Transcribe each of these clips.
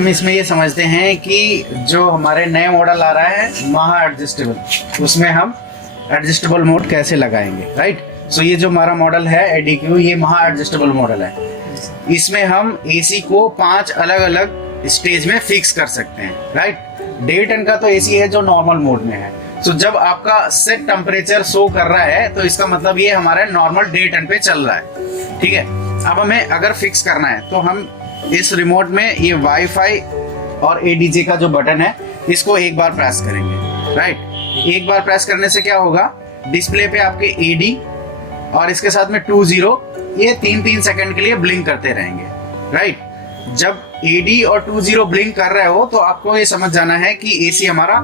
हम इसमें ये समझते हैं कि जो हमारे नए मॉडल आ रहा है महा एडजस्टेबल, उसमें हम एडजस्टेबल मोड कैसे लगाएंगे, राइट। सो ये जो हमारा मॉडल है एडीक्यू, ये महा एडजस्टेबल मॉडल है। इसमें हम एसी को 5 अलग अलग स्टेज में फिक्स कर सकते हैं, राइट। 1.5 टन का तो एसी है जो नॉर्मल मोड में है। सो जब आपका सेट टेम्परेचर शो कर रहा है तो इसका मतलब ये हमारे नॉर्मल 1.5 टन पे चल रहा है, ठीक है। अब हमें अगर फिक्स करना है तो हम इस रिमोट में ये वाईफाई और एडीजे का जो बटन है इसको एक बार प्रेस करेंगे, राइट। एक बार प्रेस करने से क्या होगा, डिस्प्ले पे आपके एडी और इसके साथ में 20 ये 3-3 सेकंड के लिए ब्लिंक करते रहेंगे, राइट। जब एडी और 20 ब्लिंक कर रहे हो तो आपको ये समझ जाना है कि एसी हमारा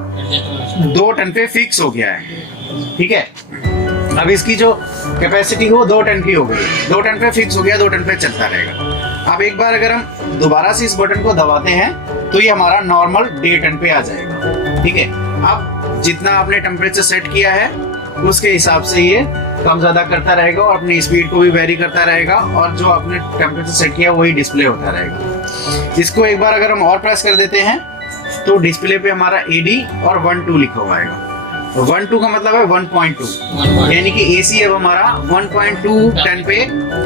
2 टन पे फिक्स हो गया है, ठीक है। अब इसकी जो कैपेसिटी हो 2 टन की हो गई, 2 टन पे फिक्स हो गया, 2 टन पे चलता रहेगा। अब एक बार अगर हम दोबारा से इस बटन को दबाते हैं तो ये हमारा नॉर्मल 1.5 टन पे आ जाएगा, ठीक है। अब जितना आपने टेम्परेचर सेट किया है उसके हिसाब से ये कम ज्यादा करता रहेगा और अपनी स्पीड को भी वेरी करता रहेगा और जो आपने टेम्परेचर सेट किया वही डिस्प्ले होता रहेगा। इसको एक बार अगर हम और प्रेस कर देते हैं तो डिस्प्ले पे हमारा एडी और 1.2 लिखा हुआ आएगा। 1.2 का मतलब है 1.2, यानी कि एसी अब हमारा 1.2 टन पे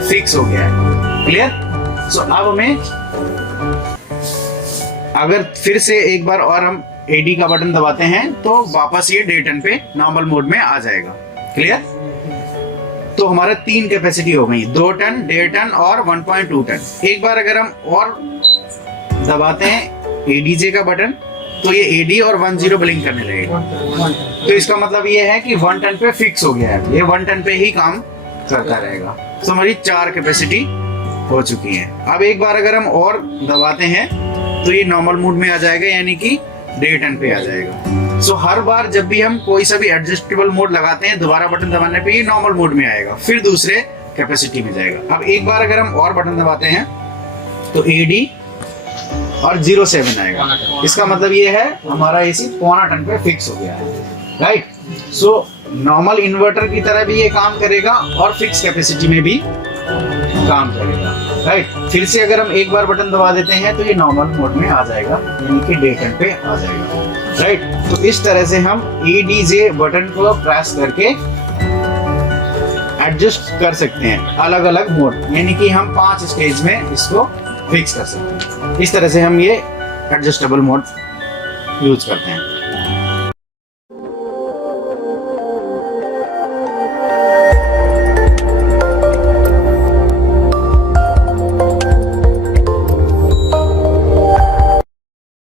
फिक्स हो गया है, क्लियर। सो अब हमें अगर फिर से एक बार और हम एडी का बटन दबाते हैं तो वापस ये 1.5 टन पे नॉर्मल मोड में आ जाएगा, क्लियर। तो हमारे 3 कैपेसिटी हो गई, 2 टन, 1.5 टन और 1.2 टन। एक बार अगर हम और दबाते हैं एडीजे का बटन तो ये एडी और 10 ब्लिंक करने लगेगा। तो इसका मतलब ये है कि 1 टन पे फिक्स हो गया है, ये 1 टन पे ही काम करता रहेगा। तो हमारी 4 कैपेसिटी हो चुकी है। अब एक बार अगर हम और दबाते हैं तो ये नॉर्मल मोड में आ जाएगा, यानी कि 1.5 टन पे आ जाएगा। सो हर बार जब भी हम कोई सा भी एडजस्टेबल मोड लगाते हैं दोबारा बटन दबाने पे ये नॉर्मल मोड में आएगा, फिर दूसरे कैपेसिटी में जाएगा। अब एक बार अगर हम और बटन दबाते हैं तो एडी और 07 आएगा, इसका मतलब ये है हमारा एसी 1.25 टन पे फिक्स हो गया है, राइट। सो नॉर्मल इन्वर्टर की तरह भी ये काम करेगा और फिक्स कैपेसिटी में भी काम करेगा, राइट। फिर से अगर हम एक बार बटन दबा देते हैं तो ये नॉर्मल मोड में आ जाएगा, यानी कि 1.5 टन पे आ जाएगा, राइट। तो इस तरह से हम एडीजे बटन को प्रेस करके एडजस्ट कर सकते हैं अलग अलग मोड, यानी कि हम 5 स्टेज में इसको फिक्स कर सकते हैं। इस तरह से हम ये एडजस्टेबल मोड यूज करते हैं।